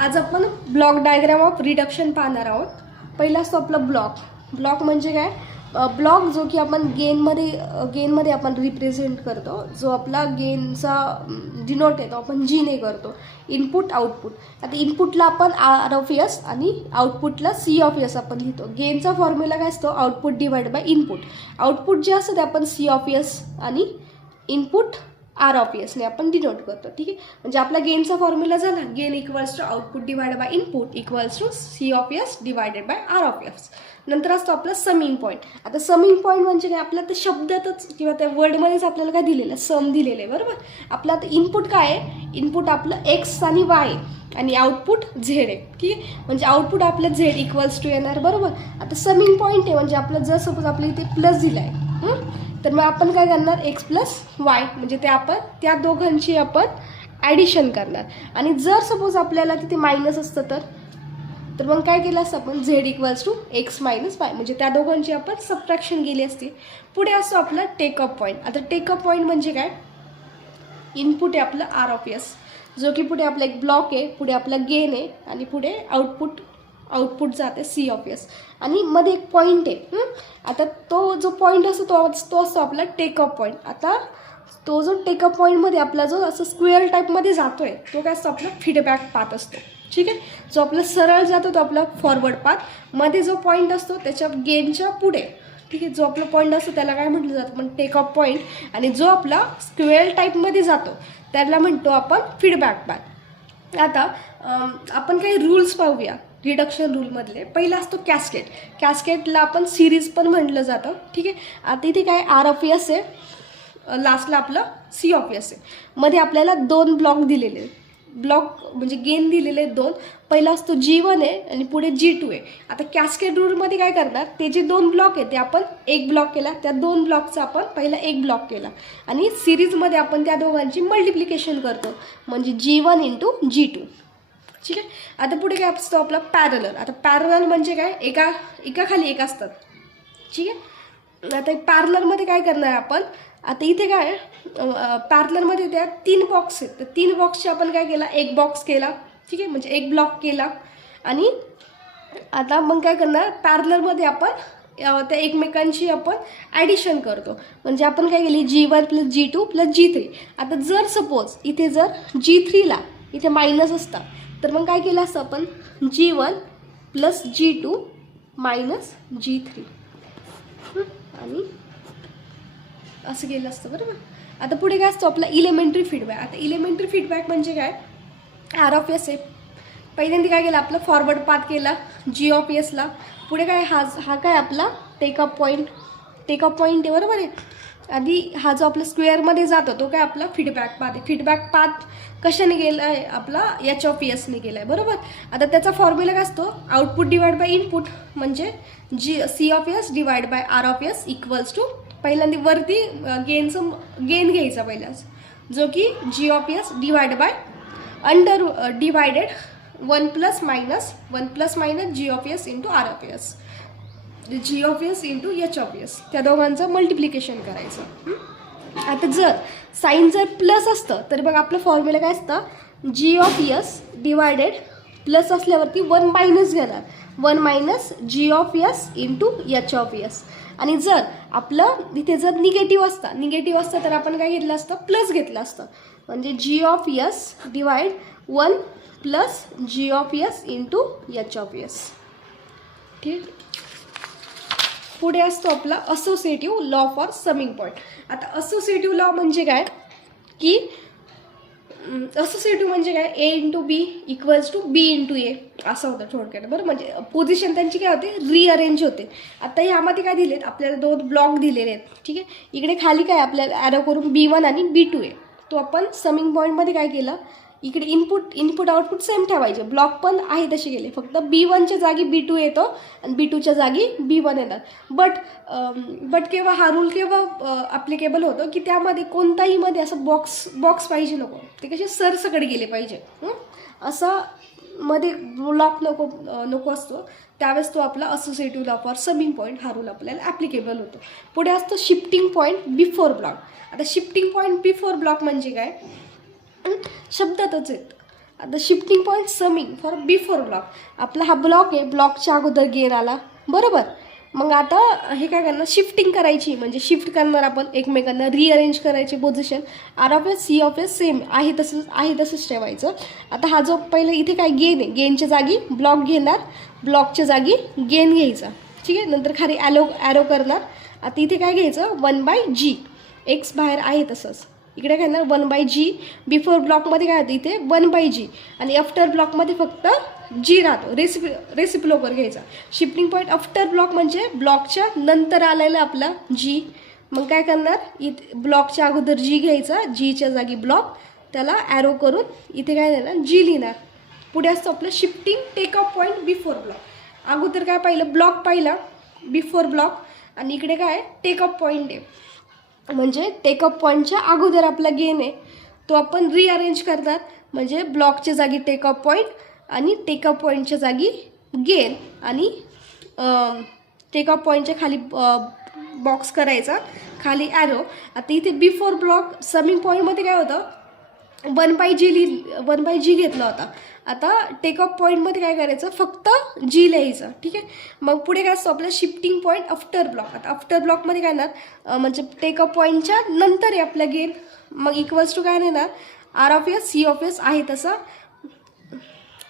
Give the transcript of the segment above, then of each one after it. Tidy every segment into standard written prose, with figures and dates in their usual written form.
आज आपण block diagram of reduction पाहणार आहोत. पहिला असतो आपला ब्लॉक म्हणजे काय? ब्लॉक जो की आपण गेनमध्ये आपण रिप्रेझेंट करतो. जो आपला गेनचा डिनोट आहे तो आपण जी ने करतो. Input output. आता इनपुटला आपण आर ऑफ एस आणि आउटपुटला सी ऑफ एस आपण लिहितो. गेनचा फॉर्म्युला काय असतो? Output divide by input. Output जे असतं ते आपण सी ऑफ एस आणि इनपुट आर ऑफ एसने आपण डिनोट करतो. ठीक आहे, म्हणजे आपला गेनचा फॉर्म्युला झाला gain equals to output divide by input equals to C of S divided by R of S. नंतर असतो आपला समिंग पॉईंट. आता समिंग पॉईंट म्हणजे काय? आपल्या त्या शब्दातच किंवा त्या वर्डमध्येच आपल्याला काय दिलेलं आहे? सम दिलेलं आहे. बरोबर. आपलं आता इनपुट काय आहे? इनपुट आपलं एक्स आणि वाय आणि आउटपुट झेड आहे. ठीक आहे, म्हणजे आउटपुट आपलं झेड इक्वल्स टू येणार. बरोबर. आता समिंग पॉईंट आहे म्हणजे आपलं जर सपोज आपल्या इथे प्लस दिला आहे तर मग आपण काय करणार? एक्स प्लस वाय म्हणजे ते आपण त्या दोघांची आपण ॲडिशन करणार. आणि जर सपोज आपल्याला तिथे मायनस असतं तर मग काय केलं असतं आपण? Z equals to X minus Y म्हणजे त्या दोघांची आपण सबट्रॅक्शन केली असती. पुढे असतो आपला टेकअप पॉईंट. आता टेकअप पॉईंट म्हणजे काय? इनपुट आहे आपलं आर ऑफ एस जो की पुढे आपला एक ब्लॉक आहे, पुढे आपला गेन आहे आणि पुढे आउटपुट जाते सी ऑफ एस आणि मध्ये एक पॉईंट आहे. आता तो जो पॉईंट असतो तो असतो आपला टेकअप पॉईंट. आता तो जो टेकअप पॉईंटमध्ये आपला जो असं स्क्वेअर टाईपमध्ये जातो आहे तो काय असतो? आपला फीडबॅक पाथ असतो. ठीक आहे, जो आपला सरळ जातो तो आपला फॉरवर्ड पाथ. मध्ये जो पॉईंट असतो त्याच्या गेनच्या पुढे, ठीक आहे, जो आपला पॉईंट असतो त्याला काय म्हटलं जातं? पण टेकअप पॉईंट. आणि जो आपला स्क्वेअर टाईपमध्ये जातो त्याला म्हणतो आपण फीडबॅक पाथ. आता आपण काही रूल्स पाहूया रिडक्शन रूलमधले. पहिला असतो कॅस्केट. कॅस्केटला आपण सिरीज पण म्हटलं जातं. ठीक आहे, आता इथे काय आर ऑफ एस आहे, लास्टला आपलं सी ऑफ एस आहे. मध्ये आपल्याला दोन ब्लॉक दिलेले आहेत. ब्लॉक म्हणजे गेन दिलेले आहेत दोन. पहिला असतो G1 आहे आणि पुढे G2 आहे. आता कॅस्केट रूलमध्ये काय करणार? ते जे दोन ब्लॉक आहे ते आपण एक ब्लॉक केला, त्या दोन ब्लॉकचा आपण पहिला एक ब्लॉक केला आणि सिरीजमध्ये आपण त्या दोघांची मल्टिप्लिकेशन करतो म्हणजे G1 इंटू G2. ठीक आहे, आता पुढे काय असतो आपला पॅरलल. आता पॅरलल म्हणजे काय? एका खाली एक असतात. ठीक आहे, आता पॅरललमध्ये काय करणार आपण? आता इथे काय पॅरललमध्ये त्या तीन बॉक्स आहेत. तर तीन बॉक्सचे आपण काय केला? एक बॉक्स केला. ठीक आहे, म्हणजे एक ब्लॉक केला. आणि आता मग काय करणार? पॅरललमध्ये आपण त्या एकमेकांची आपण ॲडिशन करतो म्हणजे आपण काय केली? G1 plus G2 plus G3. आता जर सपोज इथे जर G3ला इथे मायनस असता तर मग काय केलं असतं आपण? G1 plus G2 minus G3 आणि असं केलं असतं. बरोबर. आता पुढे काय असतो आपला इलेमेंटरी फीडबॅक. आता इलेमेंटरी फीडबॅक म्हणजे काय? आर ऑफ एस आहे. पहिल्यांदा काय केलं? आपलं फॉरवर्ड पाथ केला जी ऑफ एसला. पुढे काय हा काय आपला टेकअप पॉईंट आहे. बरोबर आहे. आधी हा जो आपला स्क्वेअरमध्ये जातो तो काय आपला फीडबॅक पाथ आहे. फीडबॅक पाथ कशाने गेला आहे? आपला एच ऑफ एसने गेला आहे. बरोबर. आता त्याचा फॉर्म्युला काय असतो? आउटपुट डिवाइड बाय इनपुट म्हणजे C of S divide by R of S equals to पहिल्यांदा वरती गेन घ्यायचा पहिलाच जो की G of S divide by under divided 1 plus minus G of S into R of S. G of S into H of S त्या दोघांचं multiplication करायचं. आता जर साईन जर प्लस असतं तर बघ आपलं फॉर्म्युला काय असतं? G of S divided plus असल्यावरती 1 मायनस घेणार. 1 minus G of S into H of S. आणि जर आपलं इथे जर निगेटिव्ह असतं तर आपण काय घेतलं असतं? प्लस घेतलं असतं म्हणजे G of S divide 1 plus G of S into H of S. ठीक. पुढे असतो आपला associative law for summing point. आता असोसिएटिव्ह लॉ म्हणजे काय? की असोसिएटिव्ह म्हणजे काय? A into B equals to B into A असं होतं थोडक्यात. बरं, म्हणजे पोझिशन त्यांची काय होते? रिअरेंज होते. आता यामध्ये काय दिलेत? आपल्याला दोन ब्लॉक दिलेले आहेत. ठीक आहे, इकडे खाली काय आपल्याला ॲरो करून B1 आणि B2 आहे. तो आपण समिंग पॉईंटमध्ये काय केलं? इकडे इनपुट आउटपुट सेम ठेवायचे. ब्लॉक पण आहे तसे गेले, फक्त B1च्या जागी B2 येतो आणि B2च्या जागी B1 येणार. बट केव्हा हा रूल केव्हा ॲप्लिकेबल होतो? की त्यामध्ये कोणताही मध्ये असं बॉक्स पाहिजे नको. ते कसे सरसकडे गेले पाहिजे. असं मध्ये ब्लॉक नको असतो. त्यावेळेस तो आपला associative law for summing point हा रूल आपल्याला ॲप्लिकेबल होतो. पुढे असतो शिफ्टिंग पॉईंट बिफोर ब्लॉक. आता शिफ्टिंग पॉईंट बिफोर ब्लॉक म्हणजे काय? शब्दातच आहेत. आता shifting point summing for before block. आपला हा ब्लॉक आहे, ब्लॉकच्या अगोदर गेन आला बरोबर. मग आता हे काय करणार, शिफ्टिंग करायची म्हणजे शिफ्ट करणार आपण एकमेकांना, रिअरेंज करायची position. R of S C of S same आहे तसंच ठेवायचं. आता हा जो पहिलं इथे काय गेन आहे, गेनच्या जागी ब्लॉक घेणार, ब्लॉकच्या जागी गेन घ्यायचा. ठीक आहे. नंतर खाली ॲरो करणार. आता इथे काय घ्यायचं 1/g, एक्स बाहेर आहे तसंच. इकडे काय करणार 1/g. बिफोर ब्लॉकमध्ये काय होतं इथे 1/g आणि आफ्टर ब्लॉकमध्ये फक्त जी राहतो. रेसिप्रोकल घ्यायचा. शिफ्टिंग पॉईंट आफ्टर ब्लॉक म्हणजे ब्लॉकच्या नंतर आलेला आपला जी. मग काय करणार इथे ब्लॉकच्या अगोदर जी घ्यायचा, जीच्या जागी ब्लॉक, त्याला ॲरो करून इथे काय देणार जी लिहिणार. पुढे असतं आपलं shifting take off point before block. अगोदर काय पाहिलं, ब्लॉक पाहिला बिफोर ब्लॉक आणि इकडे काय टेक ऑफ पॉईंट आहे. म्हणजे टेकअप पॉईंटच्या अगोदर आपला गेन आहे तो आपण रिअरेंज करतात. म्हणजे ब्लॉकच्या जागी टेकअप पॉईंट आणि टेकअप पॉईंटच्या जागी गेन आणि टेकअप पॉईंटच्या खाली बॉक्स करायचा, खाली ॲरो. आता इथे बिफोर ब्लॉक समिंग पॉईंटमध्ये काय होतं 1/g घेतला होता. आता टेकअप पॉईंटमध्ये काय करायचं फक्त जी लिहायचं. ठीक आहे. मग पुढे काय असतं आपलं शिफ्टिंग पॉईंट आफ्टर ब्लॉक. आता आफ्टर ब्लॉकमध्ये काय येणार म्हणजे टेकअप पॉईंटच्या नंतर आहे आपला गेन. मग इक्वल्स टू काय येणार R of S C of S आहे तसा,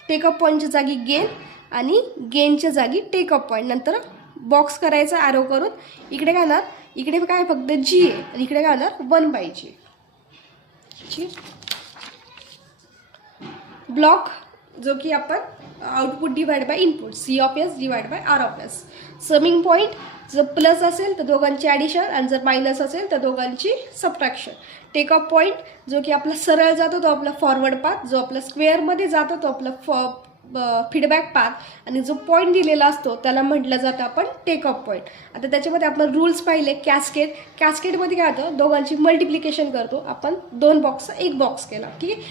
टेकअप पॉईंटच्या जागी गेन आणि गेनच्या जागी टेकअप पॉईंट, नंतर बॉक्स करायचा ॲरो करून. इकडे काय येणार, इकडे काय फक्त जी आहे आणि इकडे काय येणार 1/g. ठीक आहे. ब्लॉक जो की आपण output divide by input, C of S divide by R of S. Summing point जर प्लस असेल तर दोघांची ॲडिशन आणि जर मायनस असेल तर दोघांची सबट्रॅक्शन. टेकअप पॉईंट जो की आपला सरळ जातो तो आपला फॉरवर्ड पाथ, जो आपला स्क्वेअरमध्ये जातो तो आपला फीडबॅक पाथ आणि जो पॉईंट दिलेला असतो त्याला म्हटलं जातं आपण टेकअप पॉईंट. आता त्याच्यामध्ये आपण रूल्स पाहिले कॅस्केडमध्ये काय होतं दोघांची मल्टिप्लिकेशन करतो आपण, 2 बॉक्सचा 1 बॉक्स केला. ठीक आहे.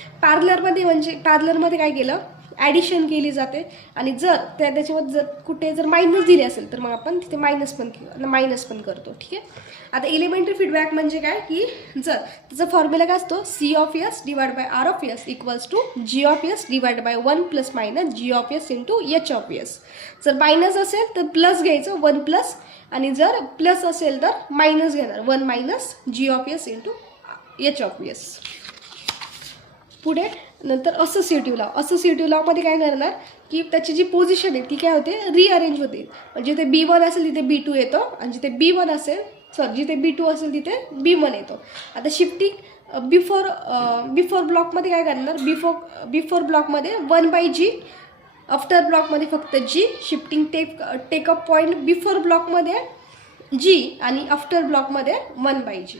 पॅरलरमध्ये काय केलं ॲडिशन केली जाते आणि जर त्याच्यामध्ये जर कुठे जर मायनस दिले असेल तर मग आपण तिथे मायनस पण करतो. ठीक आहे. आता एलिमेंटरी फीडबॅक म्हणजे काय की जर त्याचा फॉर्म्युला काय असतो C of S divide by R of S equals to G of S divide by 1 plus minus G of S into H of S. जर मायनस असेल तर प्लस घ्यायचं 1 प्लस आणि जर प्लस असेल तर मायनस घेणार 1 minus G of S into H of S. पुढे नंतर असोसिएटिव्ह लॉमध्ये काय करणार की त्याची जी पोझिशन आहे ती काय होते रिअरेंज होते. म्हणजे जिथे B1 असेल तिथे B2 येतो आणि जिथे B1 असेल जिथे B2 असेल तिथे B1 येतो. आता शिफ्टिंग बिफोर ब्लॉकमध्ये काय करणार बिफोर ब्लॉकमध्ये 1/g, आफ्टर ब्लॉकमध्ये फक्त g. Shifting take up point before ब्लॉकमध्ये g आणि आफ्टर ब्लॉकमध्ये 1/g.